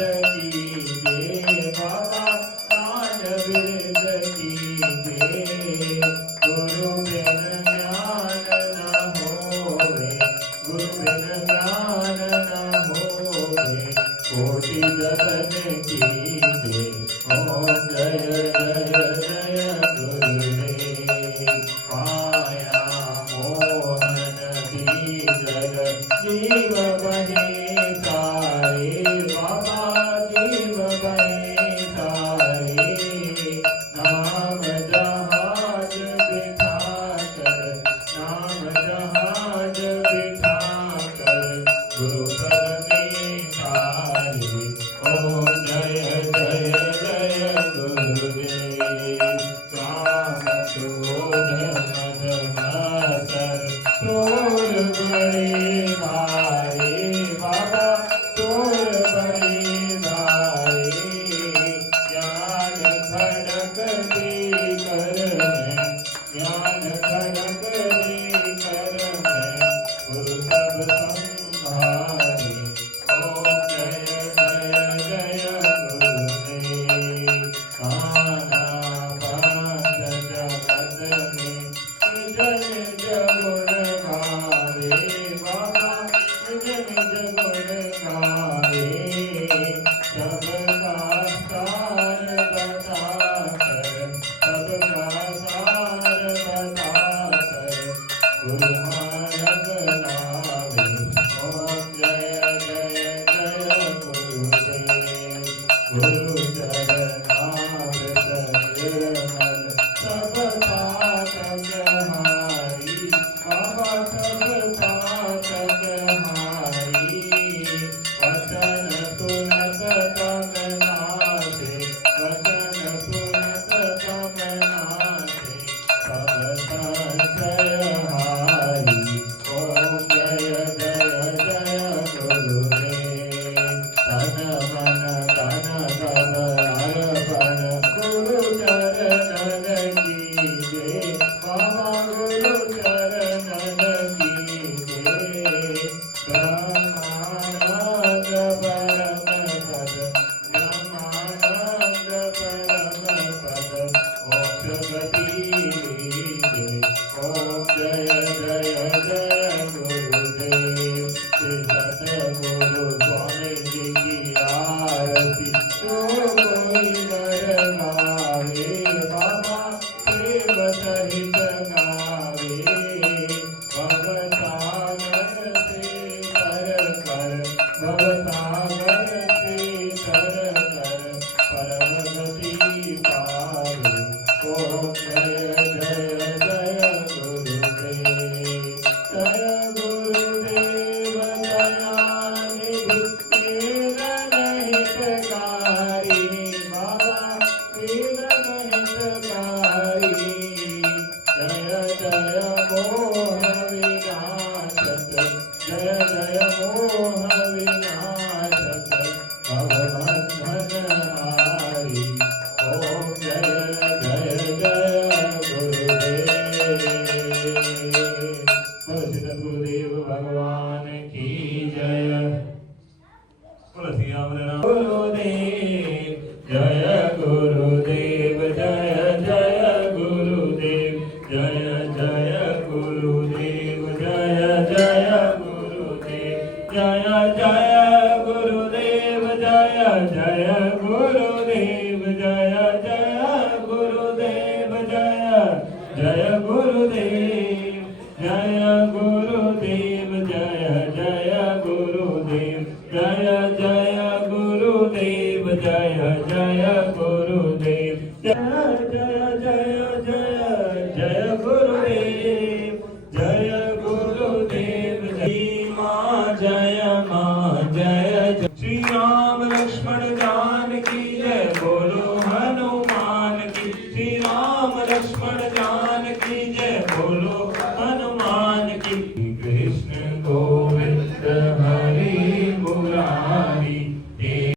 की जय बाबा ज्ञानवेद की जय। गुरु बिन ज्ञान न होवे, गुरु बिन ज्ञान न होवे, कोटि गगन की जय। ओम जय जय जय गुरुदेव। माया मोहन बीजल जीव बने तारे, बाबा जीव बने तारे। नाम जहाज बिठा कर, नाम जहाज बिठा कर, गुरु पद में तारे। ओम जय जय जय गुरुदेव। काम क्रोध मद मत्सर तोर बड़े भारे, बाबा तोर बड़े भारे। ज्ञान खड़क दे कर है, ज्ञान खड़क दे कर है, गुरु सब संभारे। ओम जय जय जय गुरुदेव। नाना पंथ जगत में निज निज गुण गावे, बाबा निज निज गुण गावे। सबका सार बता कर, सबका सार बता कर, गुरु मार्ग लावे। ओम जय जय जय गुरुदेव। गुरु चरणामृत निर्मल सब पातक हारी, बाबा सब पातक हारी। वचन सुनत तम नाथे, वचन सुनत तम नाथे, सब संशय हारी। ओम जय जय जय गुरुदेव। तन मन धन सब अर्पण गुरु चरणन की जय, बाबा गुरु चरणन की जय। ब्रह्मानंद परम पद, ब्रह्मानंद परम पद, मोक्ष गति जय। ओम जय जय जय गुरुदेव। श्री सतगुरु स्वामी जी की आरती तो कोई नर गावे, बाबा प्रेम सहित गावे। भवसागर से तर कर, भवसागर से तर कर, परम गति पावे। ओम जय जय जय गुरुदेव। जय गुरुदेव दयानिधि वेदन हितकारी, बाबा वेदन हितकारी। जय जय मोह विनाशक, जय जय मोह विनाशक, भवबंधन हारी। ओम जय जय जय गुरुदेव। बोलो श्री गुरुदेव भगवान की जय। बोलो श्री राम राम गुरुदेव। जय गुरुदेव जय जय गुरुदेव। जय जय गुरुदेव जय जय गुरुदेव। जय जय गुरुदेव जय जय गुरुदेव। जय जय गुरुदेव जय जय गुरुदेव। जय